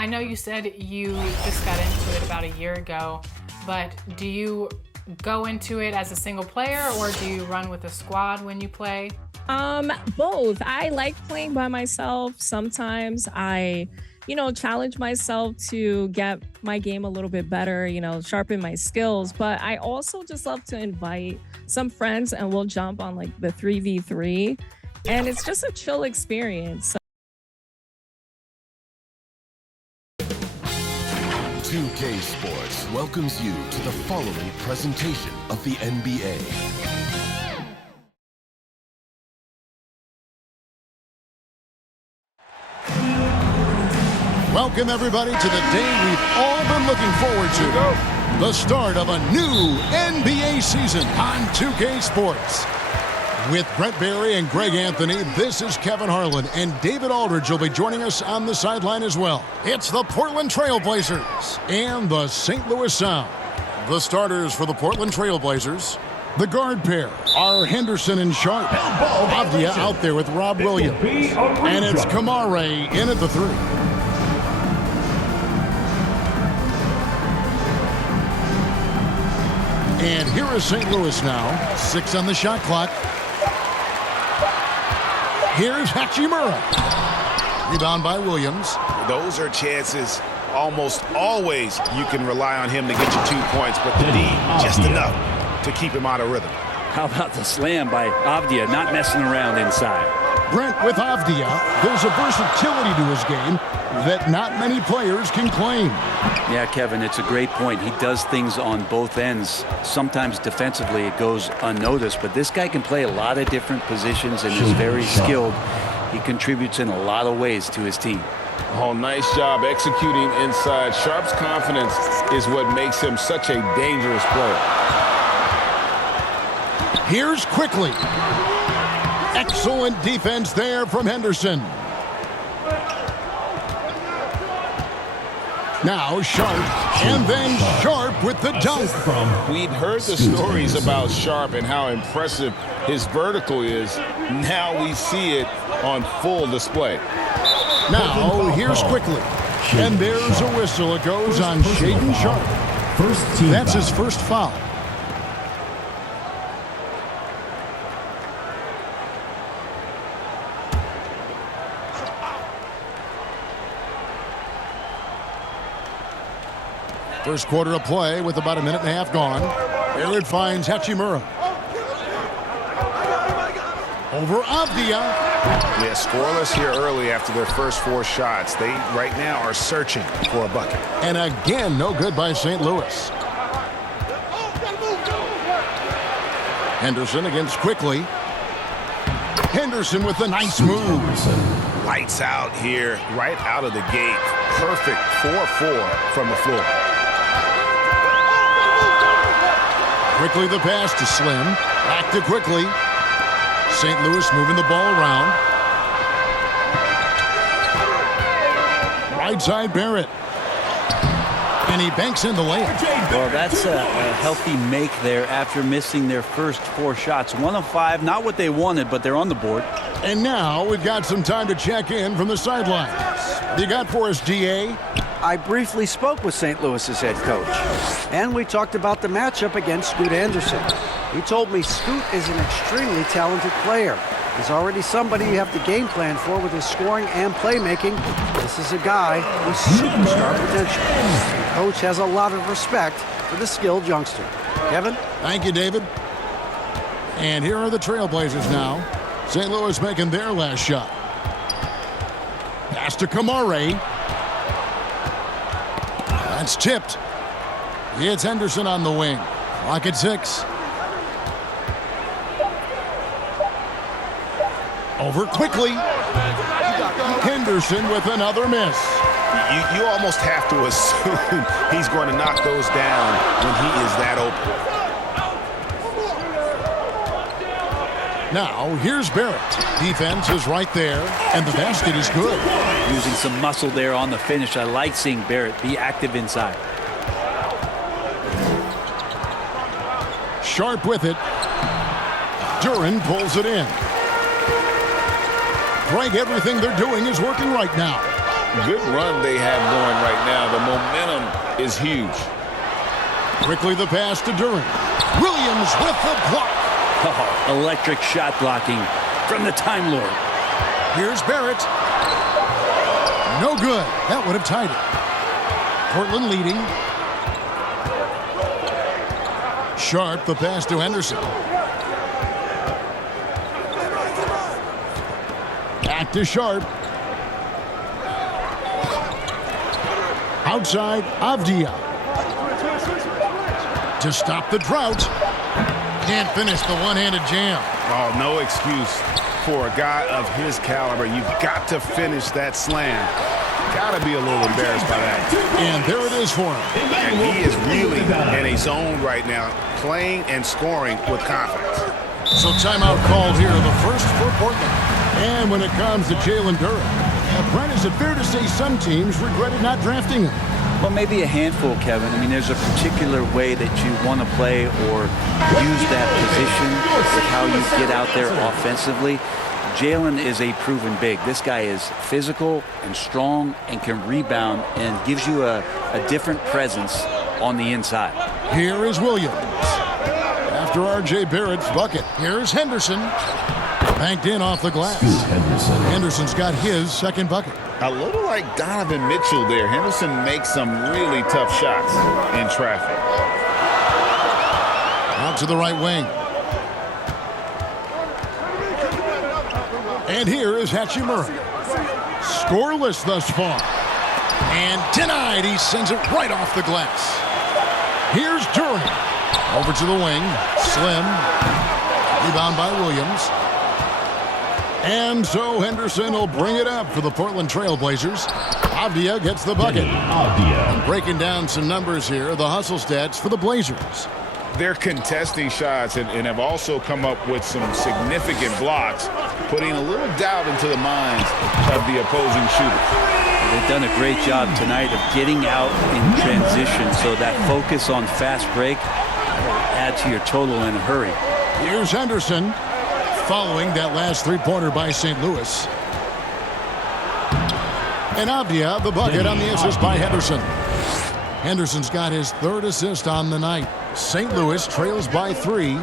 I know you said you just got into it about a year ago, but do you go into it as a single player or do you run with a squad when you play? Both. I like playing by myself. Sometimes I, challenge myself to get my game a little bit better, sharpen my skills. But I also just love to invite some friends and we'll jump on like the 3v3. And it's just a chill experience. 2K Sports welcomes you to the following presentation of the NBA. Welcome, everybody, to the day we've all been looking forward to. The start of a new NBA season on 2K Sports. With Brent Barry and Greg Anthony, this is Kevin Harlan, and David Aldridge will be joining us on the sideline as well. It's the Portland Trail Blazers and the St. Louis Sound. The starters for the Portland Trail Blazers. The guard pair are Henderson and Sharp. Avdia out there with Rob Williams. And it's Kamare in at the three. And here is St. Louis now. 6 on the shot clock. Here's Hachimura. Rebound by Williams. Those are chances almost always you can rely on him to get you 2 points, but the D just enough to keep him out of rhythm. How about the slam by Avdia, not messing around inside. Brent, with Avdia, there's a versatility to his game that not many players can claim. Yeah, Kevin, it's a great point. He does things on both ends. Sometimes defensively it goes unnoticed, but this guy can play a lot of different positions and is very skilled. He contributes in a lot of ways to his team. Oh, nice job executing inside. Sharp's confidence is what makes him such a dangerous player. Here's Quickly. Excellent defense there from Henderson. Now Sharp, and then Sharp with the dunk. We'd heard the stories about Sharp and how impressive his vertical is. Now we see it on full display. Now here's Quickly. And there's a whistle. It goes on Shaedon Sharp. That's his first foul. First quarter of play with about a minute and a half gone. There it finds Hachimura. Over Avdia. Yeah, scoreless here early after their first 4 shots. They right now are searching for a bucket. And again, no good by St. Louis. Henderson against Quickly. Henderson with a nice move. Lights out here, right out of the gate. Perfect 4-4 from the floor. Quickly the pass to Slim. Back to Quickly. St. Louis moving the ball around. Right side Barrett. And he banks in the layup. Well, that's a healthy make there after missing their first 4 shots. 1 of 5, not what they wanted, but they're on the board. And now we've got some time to check in from the sidelines. You got for us, DA? I briefly spoke with St. Louis's head coach, and we talked about the matchup against Scoot Anderson. He told me Scoot is an extremely talented player. He's already somebody you have to game plan for with his scoring and playmaking. This is a guy with superstar potential. The coach has a lot of respect for the skilled youngster. Kevin? Thank you, David. And here are the Trailblazers now. St. Louis making their last shot. Pass to Kamare. That's tipped. It's Henderson on the wing. Clock at 6. Over Quickly. Henderson with another miss. You almost have to assume he's going to knock those down when he is that open. Now, here's Barrett. Defense is right there, and the basket is good. Using some muscle there on the finish. I like seeing Barrett be active inside. Sharp with it. Duren pulls it in. Greg, everything they're doing is working right now. good run they have going right now. The momentum is huge. Quickly the pass to Duren. Williams with the block. Oh, electric shot blocking from the Time Lord. Here's Barrett. No good. That would have tied it. Portland leading. Sharp, the pass to Henderson. Back to Sharp. Outside, Avdia. To stop the drought. Can't finish the one-handed jam. Oh, no excuse for a guy of his caliber. You've got to finish that slam. Got to be a little embarrassed by that. And there it is for him. And he is really in a zone right now, playing and scoring with confidence. So timeout called here, the first for Portland. And when it comes to Jalen Duren, Brent, is it fair to say some teams regretted not drafting him? Well, maybe a handful, Kevin. I mean, there's a particular way that you want to play or use that position with how you get out there offensively. Jalen is a proven big. This guy is physical and strong and can rebound and gives you a different presence on the inside. Here is Williams. After R.J. Barrett's bucket, here's Henderson. Banked in off the glass. Henderson's got his second bucket. A little like Donovan Mitchell there. Henderson makes some really tough shots in traffic. Out to the right wing. And here is Hachimura. Scoreless thus far. And denied. He sends it right off the glass. Here's Duren. Over to the wing. Slim. Rebound by Williams. And so Henderson will bring it up for the Portland Trail Blazers. Avdia gets the bucket. And breaking down some numbers here, the hustle stats for the Blazers. They're contesting shots and have also come up with some significant blocks, putting a little doubt into the minds of the opposing shooters. They've done a great job tonight of getting out in transition, so that focus on fast break will add to your total in a hurry. Here's Henderson following that last three-pointer by St. Louis. And Avdia, the bucket on the assist by Henderson. Henderson's got his third assist on the night. St. Louis trails by 3.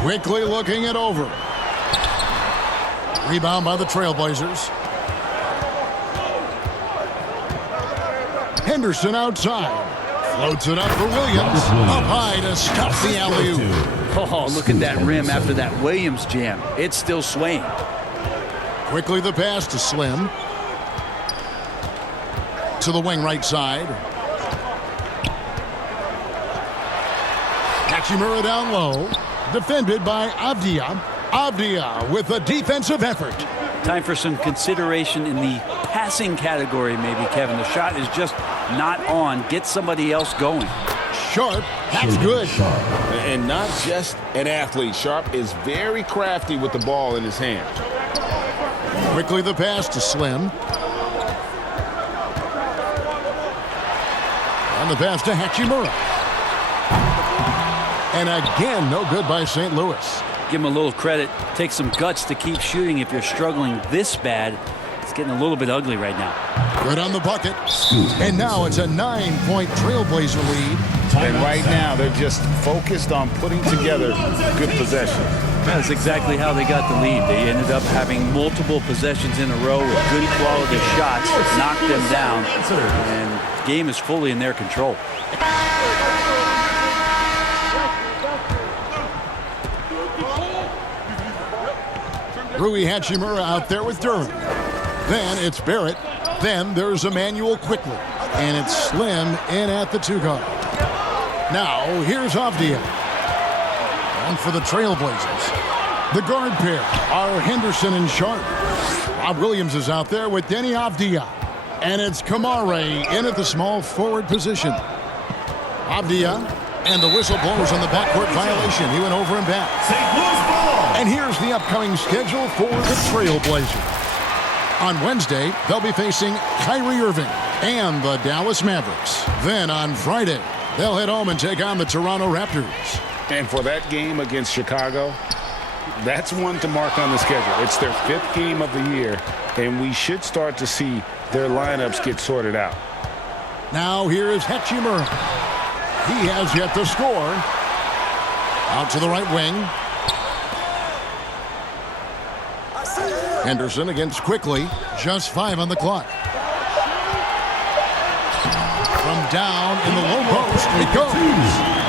Quickly looking it over. Rebound by the Trailblazers. Henderson outside. Floats it up for Williams. Up high to stop the alley-oop. Oh, look at that rim after that Williams jam. It's still swaying. Quickly the pass to Slim. To the wing right side. Hachimura down low. Defended by Avdia. Avdia with a defensive effort. Time for some consideration in the passing category, maybe, Kevin. The shot is just not on. Get somebody else going. Sharp. That's good. And not just an athlete. Sharp is very crafty with the ball in his hand. Quickly the pass to Slim. And the pass to Hachimura. And again, no good by St. Louis. Give him a little credit. Take some guts to keep shooting if you're struggling this bad. It's getting a little bit ugly right now. Good on the bucket. And now it's a 9-point Trailblazer lead. And right now, they're just focused on putting together good possessions. That's exactly how they got the lead. They ended up having multiple possessions in a row with good quality shots, knocked them down, and the game is fully in their control. Rui Hachimura out there with Duren. Then it's Barrett. Then there's Emmanuel Quickly. And it's Slim in at the 2-guard. Now, here's Avdia. And for the Trailblazers, the guard pair are Henderson and Sharp. Rob Williams is out there with Denny Avdia. And it's Kamare in at the small forward position. Avdia, and the whistle blows on the backcourt violation. He went over and back. And here's the upcoming schedule for the Trailblazers. On Wednesday, they'll be facing Kyrie Irving and the Dallas Mavericks. Then on Friday, they'll head home and take on the Toronto Raptors. And for that game against Chicago, That's one to mark on the schedule. It's their 5th game of the year, and we should start to see their lineups get sorted out. Now here is Hachimura. He has yet to score. Out to the right wing. Henderson against Quickly. Just 5 on the clock. From down in the low post, it goes.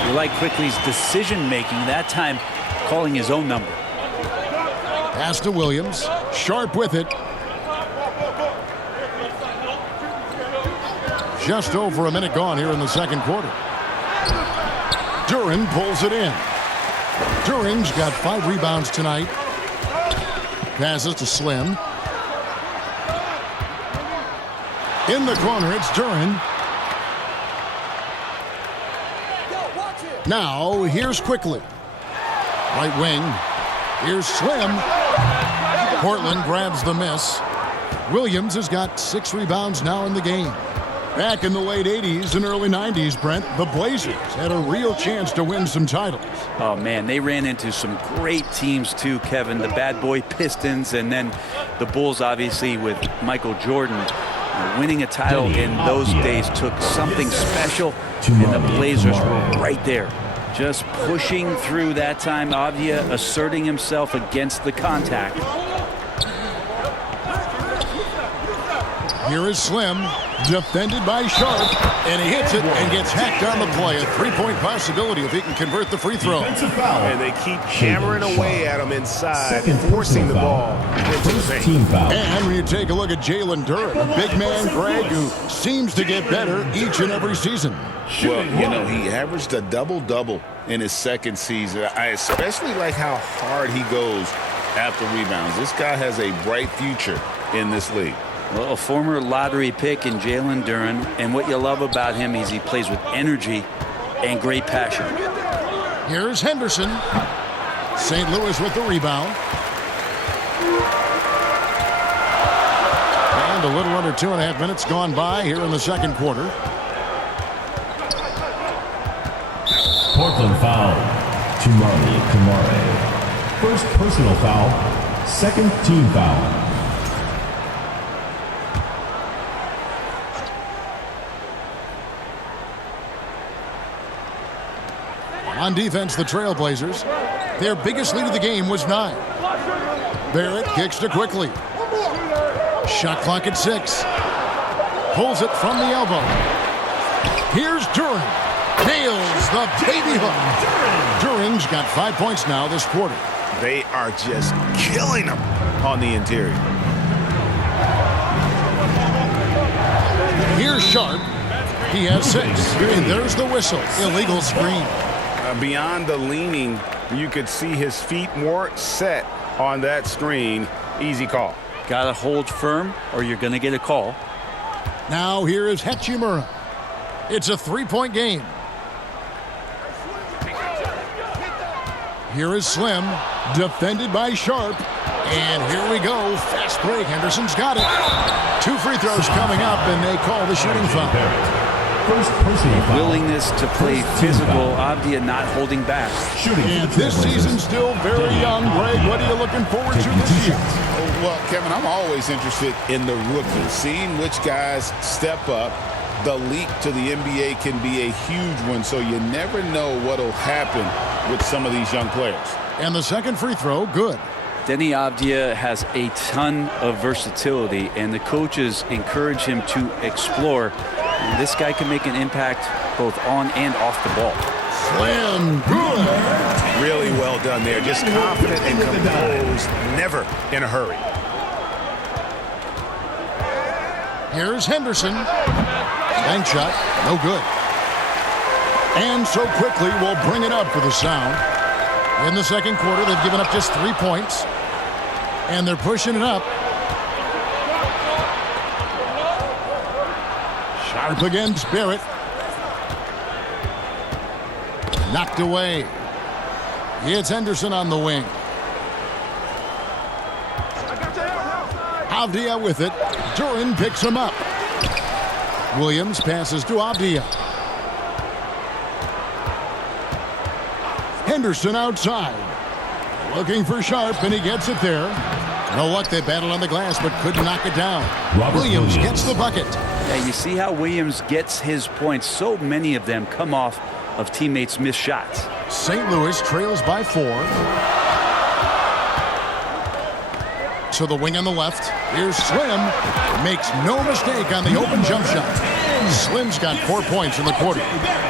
You like Quickly's decision-making, that time calling his own number. Pass to Williams. Sharp with it. Just over a minute gone here in the second quarter. Duren pulls it in. Duren's got 5 rebounds tonight. Passes to Slim. In the corner, it's Duren. Now, here's Quickly. Right wing. Here's Slim. Portland grabs the miss. Williams has got 6 rebounds now in the game. Back in the late 80s and early 90s, Brent, the Blazers had a real chance to win some titles. Oh, man, they ran into some great teams, too, Kevin. The bad boy Pistons, and then the Bulls, obviously, with Michael Jordan. Winning a title in those days took something special, and the Blazers were right there, just pushing through that time. Avdia asserting himself against the contact. Here is Slim, defended by Sharp, and he hits it and gets hacked on the play. A 3-point possibility if he can convert the free throw. And they keep hammering away at him inside, forcing the ball into the paint. And when you take a look at Jalen Duren, a big man, Greg, who seems to get better each and every season. Well, you know, he averaged a double-double in his second season. I especially like how hard he goes after rebounds. This guy has a bright future in this league. Well, a former lottery pick in Jalen Duren, and what you love about him is he plays with energy and great passion. Here's Henderson. St. Louis with the rebound. And a little under 2.5 minutes gone by here in the second quarter. Portland foul. Tumani Kamare. First personal foul. Second team foul. On defense, the Trailblazers, their biggest lead of the game was 9. Barrett kicks to Quickly. Shot clock at 6. Pulls it from the elbow. Here's Duren. Nails the baby hook. Duren's got 5 points now this quarter. They are just killing him on the interior. Here's Sharp. He has 6. And there's the whistle. Illegal screen. Beyond the leaning, you could see his feet more set on that screen. Easy call. Got to hold firm or you're going to get a call. Now here is Hachimura. It's a 3-point game. Here is Slim, defended by Sharp. And here we go. Fast break. Henderson's got it. 2 free throws coming up, and they call the shooting foul. First personal foul. Willingness to play physical. Avdia not holding back. And this season's still very young. Greg, what are you looking forward to this year? Well, Kevin, I'm always interested in the rookies, seeing which guys step up. The leap to the NBA can be a huge one, so you never know what will happen with some of these young players. And the second free throw, good. Denny Avdia has a ton of versatility, and the coaches encourage him to explore. And this guy can make an impact both on and off the ball. Slim, good. Really well done there. Just confident and composed, never in a hurry. Here's Henderson. Bank shot, no good. And so Quickly will bring it up for the Sound. In the second quarter, they've given up just 3 points. And they're pushing it up. Sharp against Barrett. Knocked away. It's Henderson on the wing. Avdia with it. Duren picks him up. Williams passes to Avdia. Henderson outside. Looking for Sharp, and he gets it there. No luck, they battled on the glass, but couldn't knock it down. Williams gets the bucket. Yeah, you see how Williams gets his points. So many of them come off of teammates' missed shots. St. Louis trails by 4. To the wing on the left. Here's Slim. Makes no mistake on the open jump shot. Slim's got 4 points in the quarter.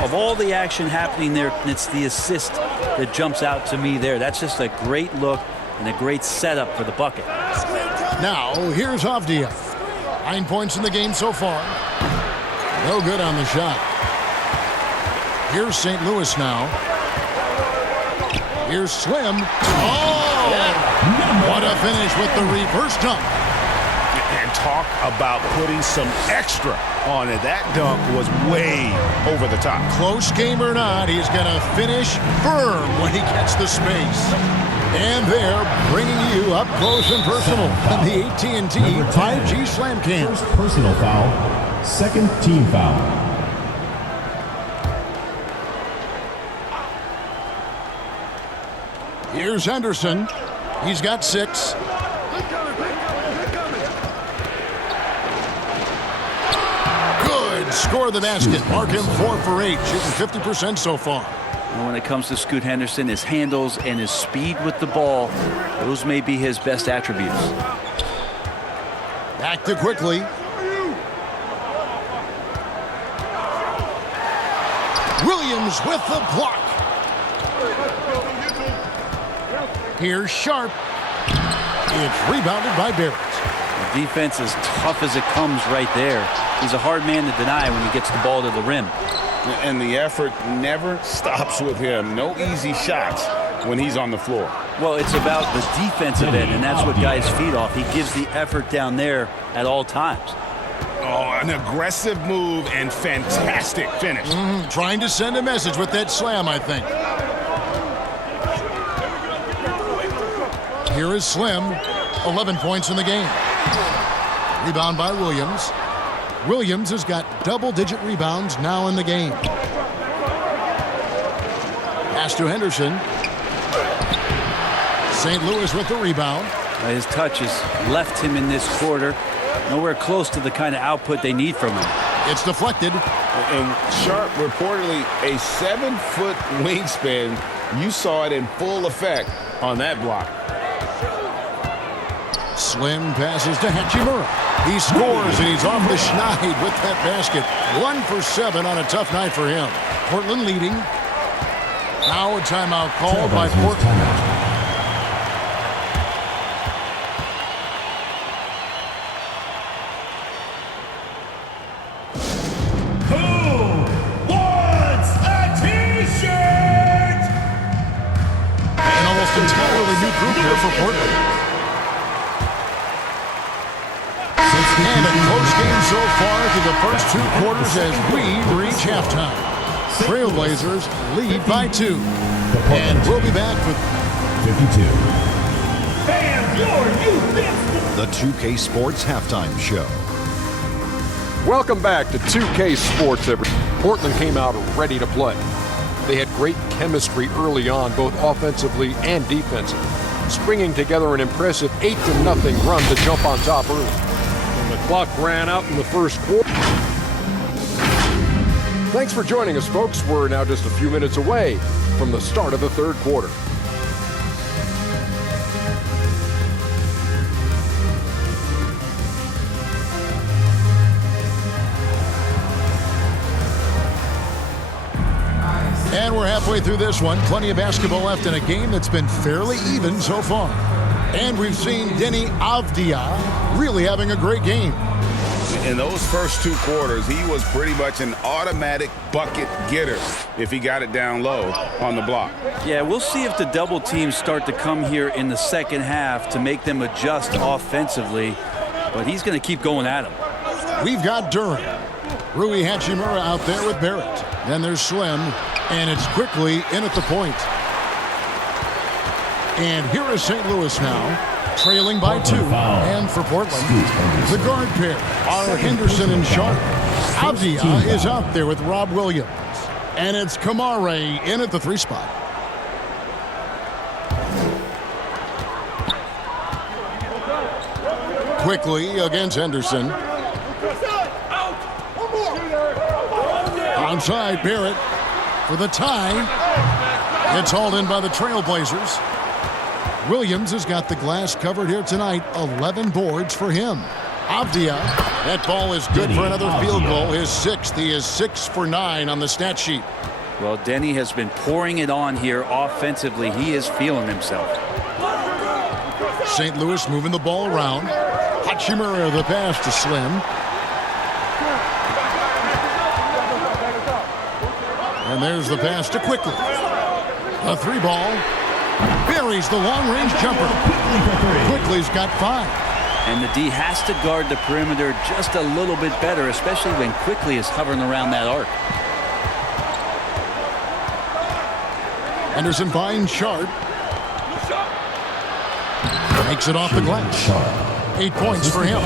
Of all the action happening there, it's the assist that jumps out to me there. That's just a great look and a great setup for the bucket. Now, here's Avdia. 9 points in the game so far. No good on the shot. Here's St. Louis now. Here's Slim. Oh! What a finish with the reverse dunk. And talk about putting some extra on it. That dunk was way over the top. Close game or not, he's going to finish firm when he gets the space. And they're bringing you up close and personal on the AT&T 5G Slam Cam. First personal foul, second team foul. Here's Henderson. He's got 6. Good. Score the basket. Mark him 4 for 8. Shooting 50% so far. And when it comes to Scoot Henderson, his handles and his speed with the ball, those may be his best attributes. Back to Quickly. Williams with the block. Here's Sharp. It's rebounded by Barrett. The defense is tough as it comes right there. He's a hard man to deny when he gets the ball to the rim. And the effort never stops with him. No easy shots when he's on the floor. Well, it's about the defensive end, and that's what guys feed off. He gives the effort down there at all times. Oh, an aggressive move and fantastic finish. Trying to send a message with that slam, I think. Here is Slim. 11 points in the game. Rebound by Williams. Williams has got double-digit rebounds now in the game. Pass to Henderson. St. Louis with the rebound. His touch has left him in this quarter. Nowhere close to the kind of output they need from him. It's deflected. And Sharp, reportedly a 7-foot wingspan. You saw it in full effect on that block. Slim passes to Hachimura. He scores, and he's off the schneid with that basket. 1 for 7 on a tough night for him. Portland leading. Now a timeout called by Portland. An almost entirely new group here for Portland. And a close game so far through the first 2 quarters as we reach halftime. Trailblazers lead by 2. And we'll be back with 52. The 2K Sports Halftime Show. Welcome back to 2K Sports. Portland came out ready to play. They had great chemistry early on, both offensively and defensively, stringing together an impressive 8-0 run to jump on top early. The clock ran out in the first quarter. Thanks for joining us, folks. We're now just a few minutes away from the start of the third quarter. And we're halfway through this one. Plenty of basketball left in a game that's been fairly even so far. And we've seen Deni Avdia really having a great game. In those first 2 quarters, he was pretty much an automatic bucket getter if he got it down low on the block. Yeah, we'll see if the double teams start to come here in the second half to make them adjust offensively. But he's going to keep going at him. We've got Durham. Rui Hachimura out there with Barrett. Then there's Slim. And it's Quickly in at the point. And here is St. Louis now, trailing by 2. And for Portland, the guard pair are Henderson and Sharp. Avdia is out there with Rob Williams. And it's Kamare in at the 3 spot. Quickly against Henderson. Outside Barrett for the tie. It's hauled in by the Trailblazers. Williams has got the glass covered here tonight. 11 boards for him. Avdia, that ball is good for another field goal. His 6th. He is 6 for 9 on the stat sheet. Well, Denny has been pouring it on here offensively. He is feeling himself. St. Louis moving the ball around. Hachimura the pass to Slim. And there's the pass to Quickly. A 3-ball. Buries the long-range jumper. Quickly's got 5. And the D has to guard the perimeter just a little bit better, especially when Quickly is hovering around that arc. Henderson finds Sharp. Makes it off the glass. 8 points for him.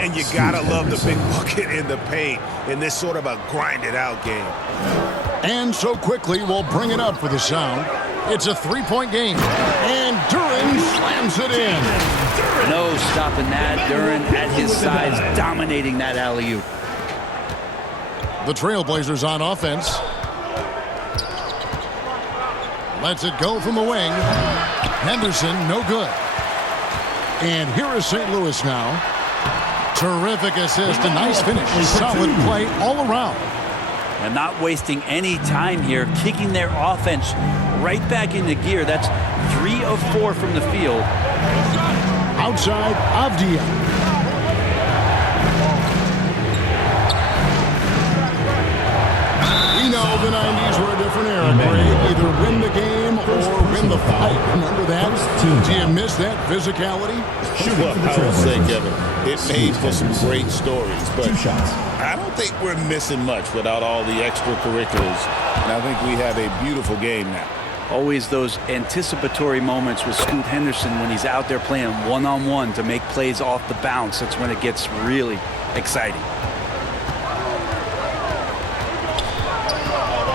And you gotta love the big bucket in the paint in this sort of a grinded-out game. And so Quickly will bring it up for the Sound. It's a 3-point game. And Duren slams it in. No stopping that. Duren at his sides, dominating that alley-oop. The Trailblazers on offense. Lets it go from the wing. Henderson, no good. And here is St. Louis now. Terrific assist, a nice finish. Solid play all around. And not wasting any time here, kicking their offense right back into gear. That's 3 of 4 from the field. Outside, Avdia. You know the 90s were a different era, Greg. Either win the game or win the fight. Remember that? Do you miss that physicality? Well, I would say, Kevin, it made for some great stories, but I don't think we're missing much without all the extracurriculars, and I think we have a beautiful game now. Always those anticipatory moments with Scoot Henderson when he's out there playing one-on-one to make plays off the bounce. That's when it gets really exciting.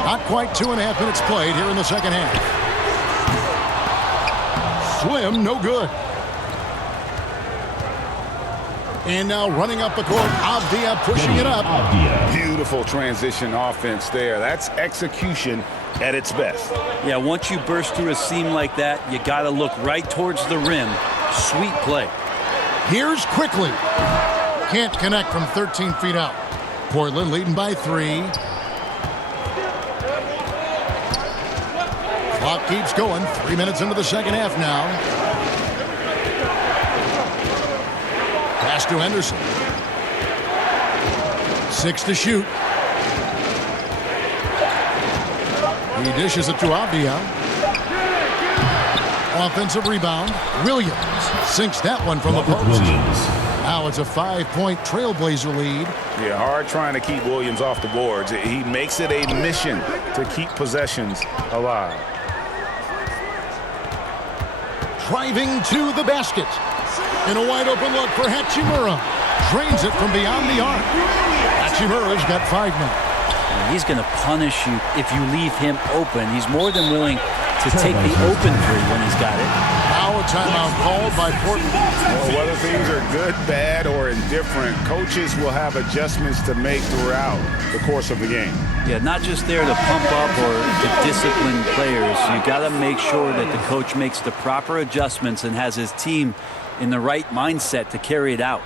Not quite 2.5 minutes played here in the second half. Slim, no good. And now running up the court, Avdia pushing it up. Beautiful transition offense there. That's execution at its best. Yeah, once you burst through a seam like that, you got to look right towards the rim. Sweet play. Here's Quickly. Can't connect from 13 feet out. Portland leading by 3. Clock keeps going. 3 minutes into the second half now. Pass to Henderson. 6 to shoot. He dishes it to Avdia. Offensive rebound. Williams sinks that one from the post. Now it's a 5-point Trailblazer lead. Yeah, hard trying to keep Williams off the boards. He makes it a mission to keep possessions alive. Driving to the basket. And a wide open look for Hachimura. Drains it from beyond the arc. Hachimura's got 5 now. He's going to punish you if you leave him open. He's more than willing to take the open 3 when he's got it. Now a timeout called by Portland. Well, whether things are good, bad, or indifferent, coaches will have adjustments to make throughout the course of the game. Yeah, not just there to pump up or to discipline players. You got to make sure that the coach makes the proper adjustments and has his team in the right mindset to carry it out.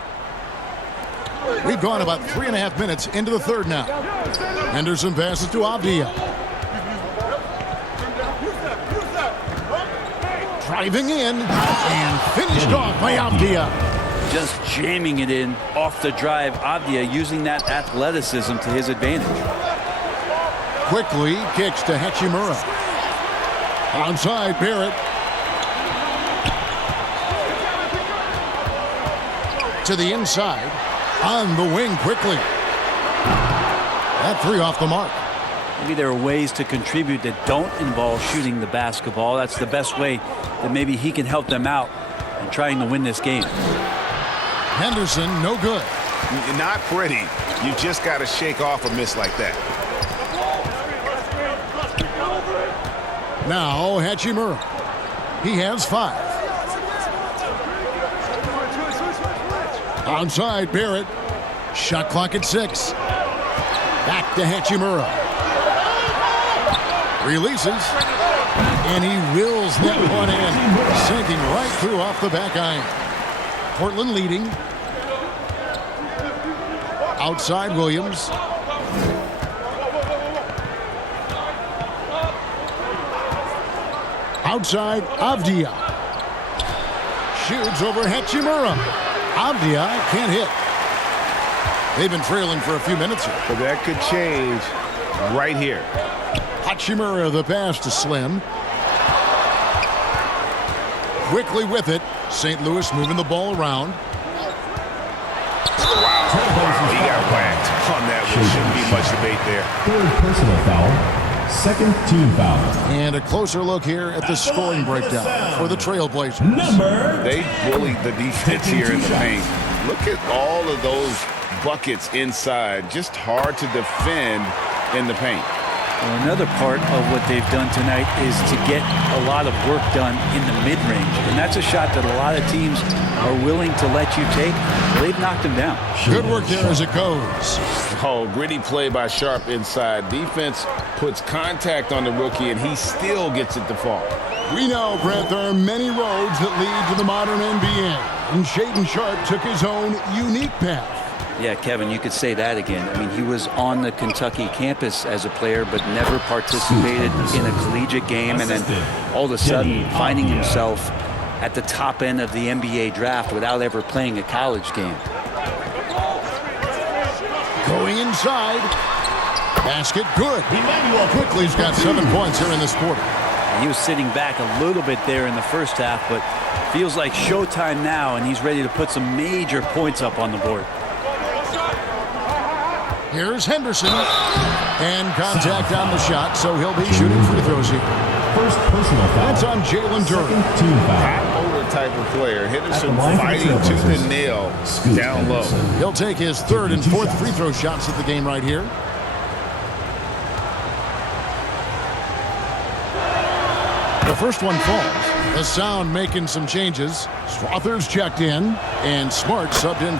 We've gone about 3.5 minutes into the third now. Henderson passes to Avdia. Driving in and finished off by Avdia. Just jamming it in off the drive. Avdia using that athleticism to his advantage. Quickly kicks to Hachimura. Outside Barrett. To the inside. On the wing quickly. That 3 off the mark. Maybe there are ways to contribute that don't involve shooting the basketball. That's the best way that maybe he can help them out in trying to win this game. Henderson, no good. Not pretty. You just got to shake off a miss like that. Now Hachimura. He has 5. Outside, Barrett. Shot clock at 6. Back to Hachimura. Releases. And he wills that one in. Sinking right through off the back iron. Portland leading. Outside, Williams. Outside, Avdia. Shoots over Hachimura. Avdia can't hit. They've been trailing for a few minutes here. But that could change right here. Hachimura, the pass to Slim. Quickly with it. St. Louis moving the ball around. Wow, he got whacked on that one. Shouldn't be much debate there. Third personal foul. Second team foul. And a closer look here at the scoring breakdown for the Trailblazers. They bullied the defense here in the paint. Look at all of those buckets inside. Just hard to defend in the paint. Well, another part of what they've done tonight is to get a lot of work done in the mid-range. And that's a shot that a lot of teams are willing to let you take. They've knocked them down. Good work there as it goes. Oh, gritty play by Sharp inside. Defense puts contact on the rookie, and he still gets it to fall. We know, Brent, there are many roads that lead to the modern NBA. And Shaedon Sharp took his own unique path. Yeah, Kevin, you could say that again. I mean, he was on the Kentucky campus as a player, but never participated in a collegiate game. And then all of a sudden finding himself at the top end of the NBA draft without ever playing a college game. Going inside. Basket good. Quickly's got 7 points here in this quarter. He was sitting back a little bit there in the first half, but feels like showtime now, and he's ready to put some major points up on the board. Here's Henderson. And contact on the shot, so he'll be shooting free throws here. First personal foul. That's on Jalen Duren. Team foul. High motor type of player. Henderson fighting tooth and nail down low. He'll take his third and fourth free throw shots of the game right here. The first one falls. The Sound making some changes. Swathers checked in, and Smart subbed in.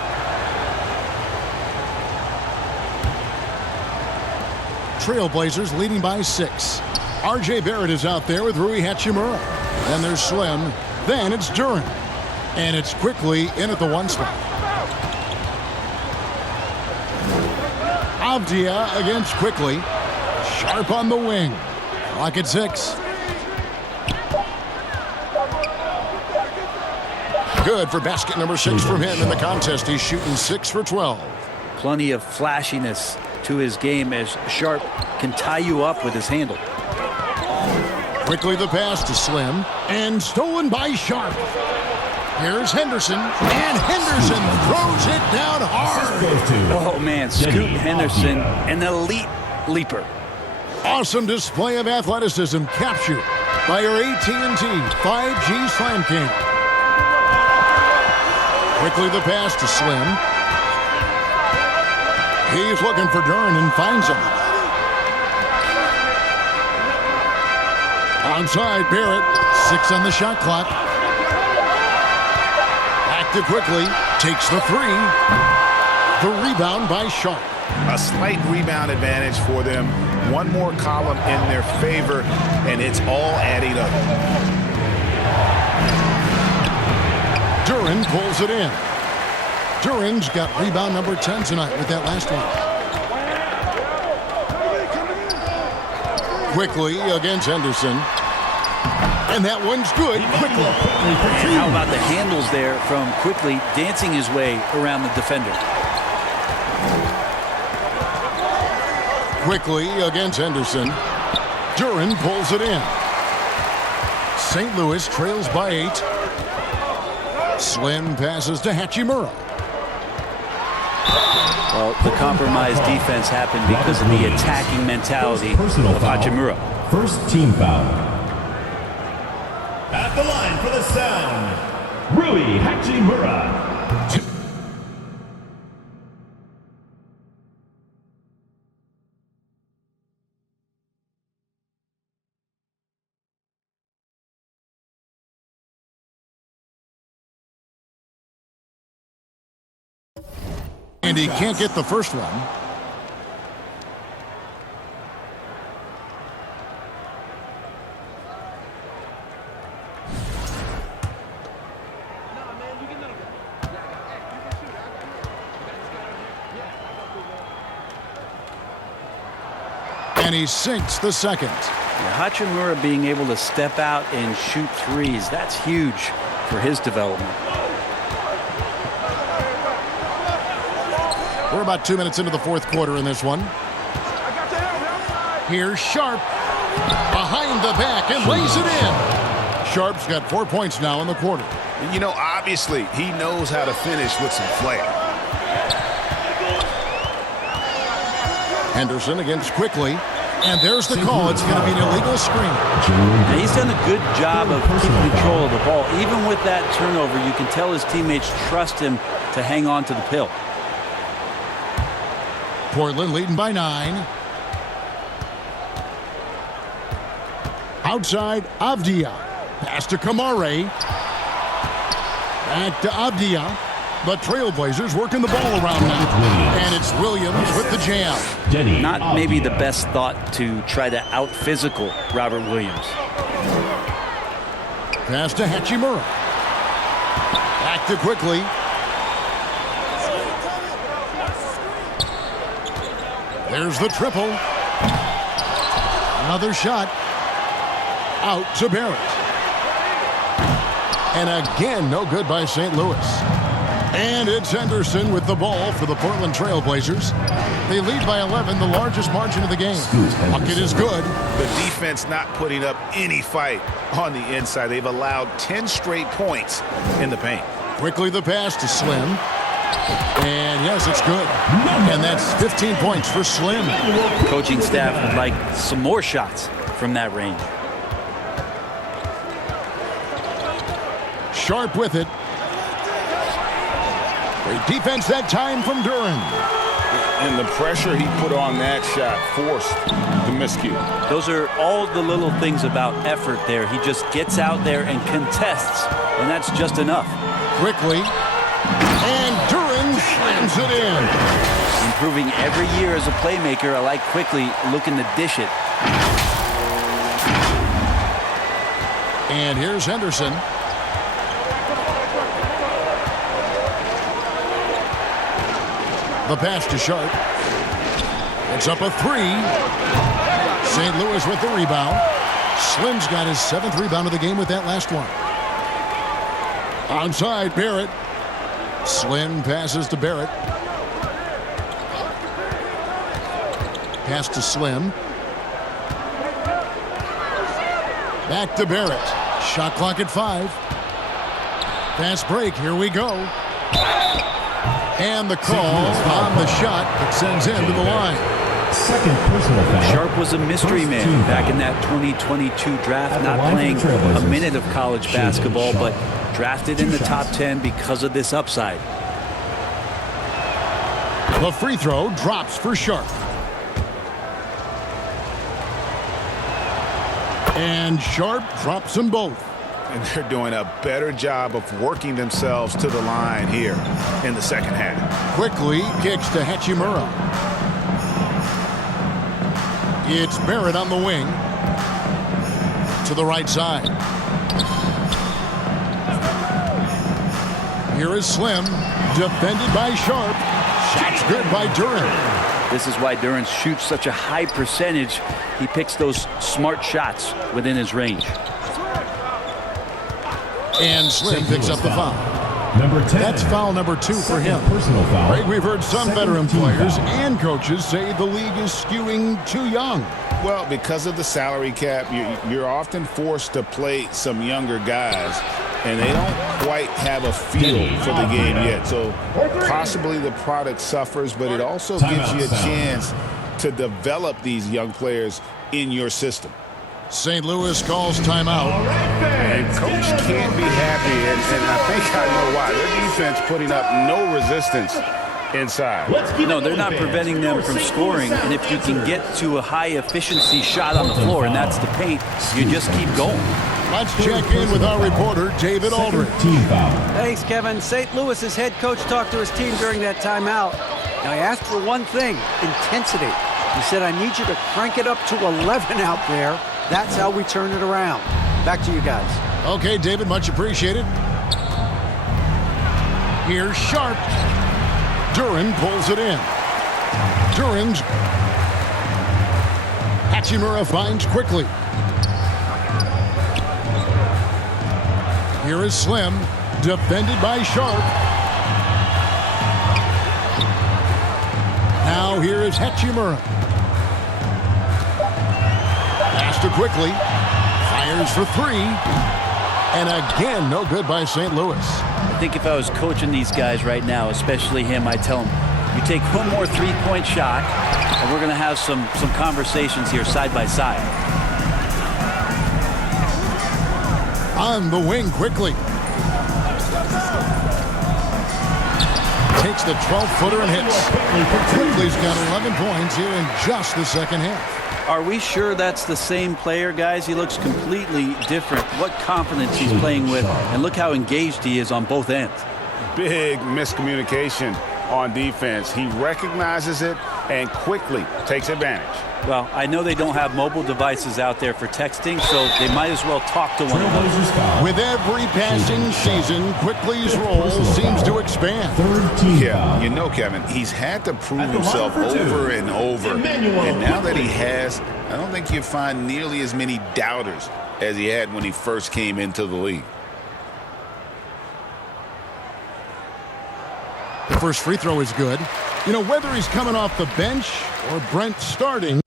Trailblazers leading by 6. R.J. Barrett is out there with Rui Hachimura. Then there's Slim. Then it's Duren. And it's Quickly in at the 1 spot. Avdia against Quickly. Sharp on the wing. Clock at 6. Good for basket number 6 from him in the contest. He's shooting 6 for 12. Plenty of flashiness to his game as Sharp can tie you up with his handle. Quickly the pass to Slim. And stolen by Sharp. Here's Henderson. And Henderson throws it down hard. Oh, man. Scoot Henderson, an elite leaper. Awesome display of athleticism captured by your AT&T 5G Slam King. Quickly the pass to Slim. He's looking for Duren and finds him. Outside, Barrett. 6 on the shot clock. Back to Quickly. Takes the 3. The rebound by Sharp. A slight rebound advantage for them. One more column in their favor, and it's all adding up. Duren pulls it in. Duren's got rebound number 10 tonight with that last one. Quickly against Henderson. And that one's good. Quickly. And how about the handles there from Quickly dancing his way around the defender? Quickly against Henderson. Duren pulls it in. St. Louis trails by 8. Slim passes to Hachimura. Well, the compromised defense happened because of the attacking mentality of Hachimura. First team foul. At the line for the Sound, Rui Hachimura. And he can't get the first one. And he sinks the second. Hachimura being able to step out and shoot threes, that's huge for his development. We're about 2 minutes into the fourth quarter in this one. Here's Sharp behind the back and lays it in. Sharp's got 4 points now in the quarter. You know, obviously, he knows how to finish with some flair. Henderson against Quickly. And there's the call. It's going to be an illegal screen. Now, he's done a good job of keeping control of the ball. Even with that turnover, you can tell his teammates trust him to hang on to the pill. Portland leading by 9. Outside, Avdia. Pass to Kamare. Back to Avdia. The Trailblazers working the ball around now. And it's Williams with the jam. Not maybe the best thought to try to out-physical Robert Williams. Pass to Hachimura. Back to Quickly. There's the triple. Another shot. Out to Barrett. And again, no good by St. Louis. And it's Henderson with the ball for the Portland Trailblazers. They lead by 11, the largest margin of the game. Bucket is good. The defense not putting up any fight on the inside. They've allowed 10 straight points in the paint. Quickly the pass to Slim. And yes, it's good. And that's 15 points for Slim. Coaching staff would like some more shots from that range. Sharp with it. Great defense that time from Duren. And the pressure he put on that shot forced the miscue. Those are all the little things about effort there. He just gets out there and contests, and that's just enough. Quickly. And Duren slams it in. Improving every year as a playmaker. I like Quickly looking to dish it. And here's Henderson. The pass to Sharp. It's up a 3. St. Louis with the rebound. Slim's got his 7th rebound of the game with that last one. Onside, Barrett. Slim passes to Barrett. Pass to Slim. Back to Barrett. Shot clock at 5. Fast break. Here we go. And the call on the shot that sends him to the line. Second personal foul. Sharp was a mystery man back in that 2022 draft, not playing a minute of college basketball, but drafted in the top 10 because of this upside. The free throw drops for Sharp. And Sharp drops them both. And they're doing a better job of working themselves to the line here in the second half. Quickly kicks to Hachimura. It's Barrett on the wing. To the right side. Here is Slim. Defended by Sharp. Shot's good by Duren. This is why Duren shoots such a high percentage. He picks those smart shots within his range. And Slim picks up the foul. Number 10. That's foul number 2 for him. Personal foul. Greg, we've heard some veteran players and coaches say the league is skewing too young. Well, because of the salary cap, you're often forced to play some younger guys, and they don't quite have a feel for the game yet. So possibly the product suffers, but it also gives you a chance to develop these young players in your system. St. Louis calls timeout. And coach can't be happy, and I think I know why. Their defense putting up no resistance inside. No, they're not preventing them from scoring, and if you can get to a high efficiency shot on the floor, and that's the paint, you just keep going. Let's check in with our reporter, David Aldridge. Thanks, Kevin. St. Louis's head coach talked to his team during that timeout. Now, he asked for one thing, intensity. He said, I need you to crank it up to 11 out there. That's how we turn it around. Back to you guys. Okay, David, much appreciated. Here's Sharp. Duran pulls it in. Duran's. Hachimura finds quickly. Here is Slim, defended by Sharp. Now here is Hachimura. Pass to quickly. Fires for three. And again, no good by St. Louis. I think if I was coaching these guys right now, especially him, I'd tell him, you take one more three-point shot, and we're going to have some conversations here side by side. On the wing quickly. Takes the 12-footer and hits. Quickly's got 11 points here in just the second half. Are we sure that's the same player, guys? He looks completely different. What confidence he's playing with, and look how engaged he is on both ends. Big miscommunication on defense. He recognizes it and quickly takes advantage. Well, I know they don't have mobile devices out there for texting, so they might as well talk to one another. With every passing season, Quickly's role seems to expand. Yeah, you know, Kevin, he's had to prove himself over and over. And now that he has, I don't think you find nearly as many doubters as he had when he first came into the league. The first free throw is good. You know, whether he's coming off the bench or Brent starting.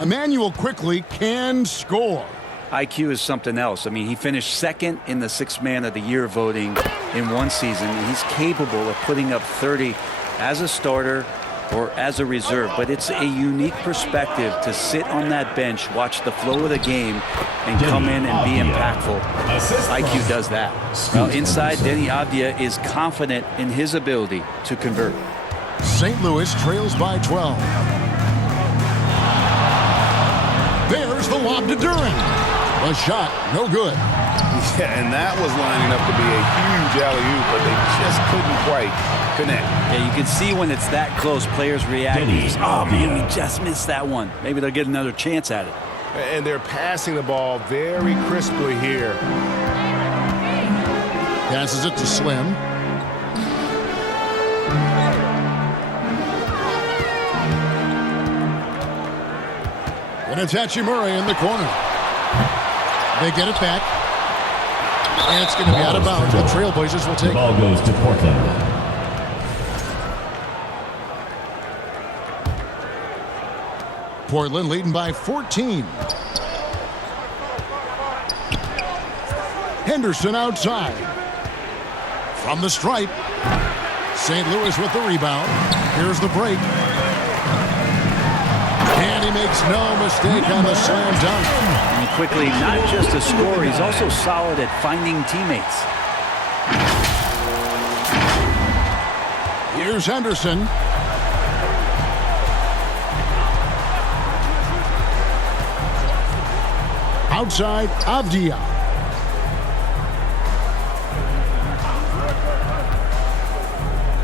Emmanuel Quickly can score. IQ is something else. I mean, he finished second in the Sixth Man of the Year voting in one season. He's capable of putting up 30 as a starter or as a reserve, but it's a unique perspective to sit on that bench, watch the flow of the game, and come in and be impactful. IQ does that. Well, inside, Denny Avdia is confident in his ability to convert. St. Louis trails by 12. There's the lob to Duran. A shot, no good. Yeah, and that was lining up to be a huge alley-oop, but they just couldn't quite connect. Yeah, you can see when it's that close, players react. Oh, man, we just missed that one. Maybe they'll get another chance at it. And they're passing the ball very crisply here. Passes it to Slim. And it's Hachimura in the corner. They get it back. And it's going to be out of bounds. The Trailblazers will take it. The ball goes to Portland. Portland leading by 14. Henderson outside. From the stripe. St. Louis with the rebound. Here's the break. And he makes no mistake on the slam dunk. And Quickly, not just a scorer, he's also solid at finding teammates. Here's Henderson. Outside, Avdia.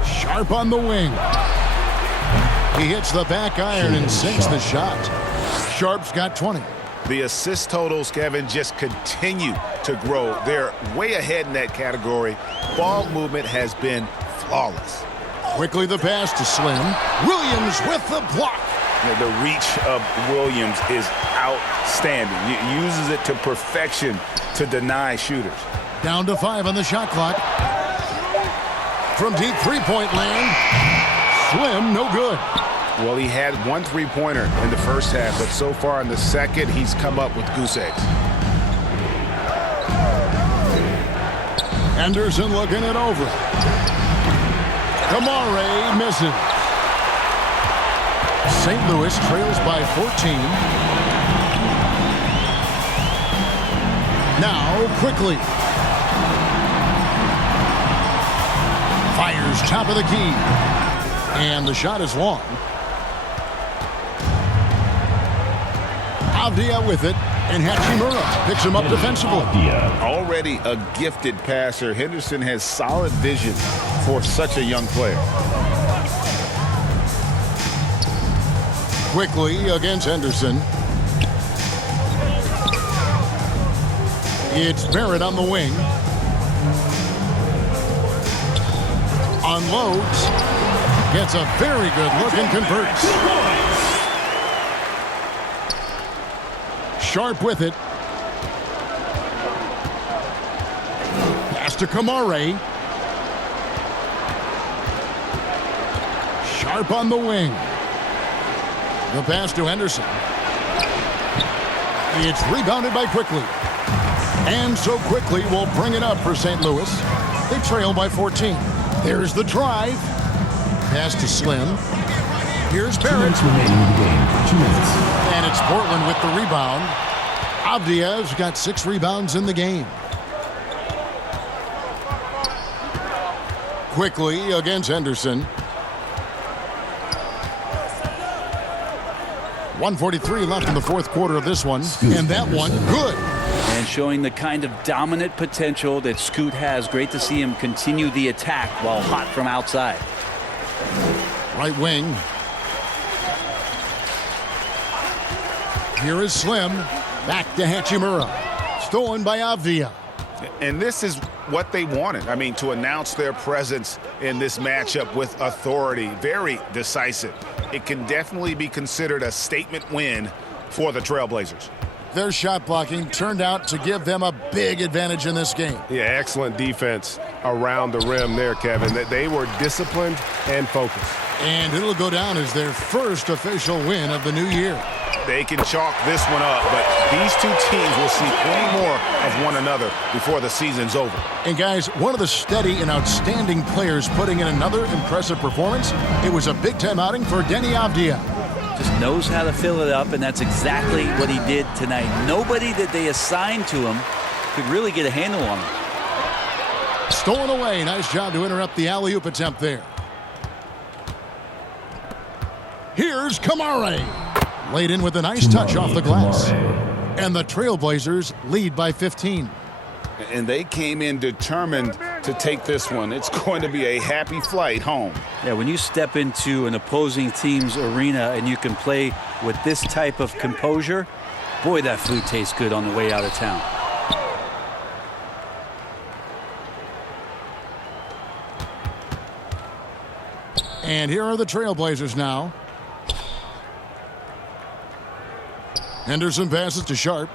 Sharp on the wing. He hits the back iron and sinks the shot. Sharp's got 20. The assist totals, Kevin, just continue to grow. They're way ahead in that category. Ball movement has been flawless. Quickly the pass to Slim. Williams with the block. The reach of Williams is outstanding. He uses it to perfection to deny shooters. Down to 5 on the shot clock. From deep three-point land. Slim, no good. Well, he had one three-pointer in the first half, but so far in the second, he's come up with goose eggs. Henderson looking it over. Kamare misses. St. Louis trails by 14. Now, quickly. Fires top of the key. And the shot is long. Avdia with it. And Hachimura picks him up defensively. Already a gifted passer, Henderson has solid vision for such a young player. Quickly against Henderson. It's Barrett on the wing. Unloads. Gets a very good look and converts. Sharp with it. Pass to Kamare. Sharp on the wing. The pass to Henderson. It's rebounded by Quickly. And so Quickly will bring it up for St. Louis. They trail by 14. There's the drive. Pass to Slim. Here's Barrett. 2 minutes remaining in the game. 2 minutes. And it's Portland with the rebound. Avdia's got 6 rebounds in the game. Quickly against Henderson. 1:43 left in the fourth quarter of this one. And that one, good. And showing the kind of dominant potential that Scoot has. Great to see him continue the attack while hot from outside. Right wing. Here is Slim. Back to Hachimura. Stolen by Avdia. And this is what they wanted. I mean, to announce their presence in this matchup with authority. Very decisive. It can definitely be considered a statement win for the Trailblazers. Their shot blocking turned out to give them a big advantage in this game. Yeah, excellent defense around the rim there, Kevin. They were disciplined and focused. And it'll go down as their first official win of the new year. They can chalk this one up, but these two teams will see plenty more of one another before the season's over. And guys, one of the steady and outstanding players putting in another impressive performance, it was a big-time outing for Deni Avdia. Just knows how to fill it up, and that's exactly what he did tonight. Nobody that they assigned to him could really get a handle on him. Stolen away. Nice job to interrupt the alley-oop attempt there. Here's Kamare. Laid in with a nice touch off the glass. And the Trailblazers lead by 15. And they came in determined to take this one. It's going to be a happy flight home. Yeah, when you step into an opposing team's arena and you can play with this type of composure, boy, that food tastes good on the way out of town. And here are the Trailblazers now. Henderson passes to Sharp.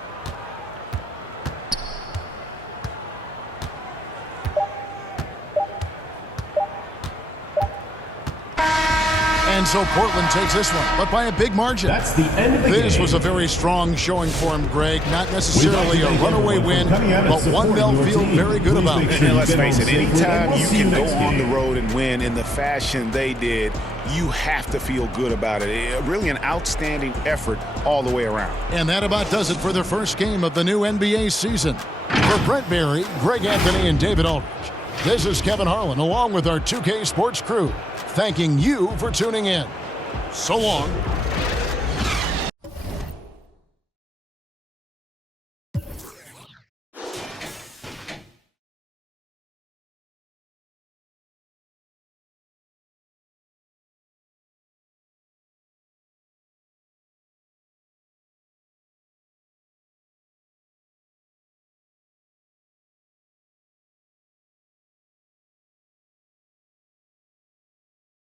And so Portland takes this one, but by a big margin. That's the end of the game. This was a very strong showing for him, Greg. Not necessarily a runaway win, but one they'll feel very good about. And let's face it, anytime you can go on the road and win in the fashion they did, you have to feel good about it. Really an outstanding effort all the way around. And that about does it for the first game of the new NBA season. For Brent Barry, Greg Anthony, and David Aldridge, this is Kevin Harlan along with our 2K Sports crew, thanking you for tuning in. So long.